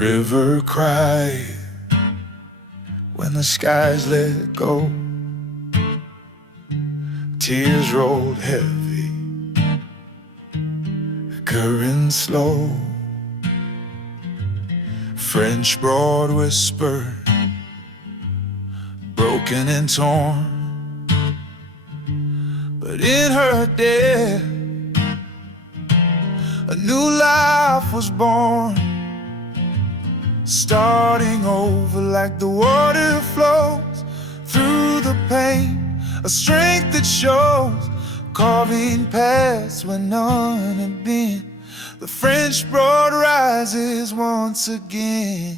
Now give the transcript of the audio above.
river cried when the skies let go. Tears rolled heavy, current slow. French broad whispered, broken and torn. But in her death, a new life was born, starting over like the water flows through the pain, a strength that shows, carving paths where none had been. The French broad rises once again.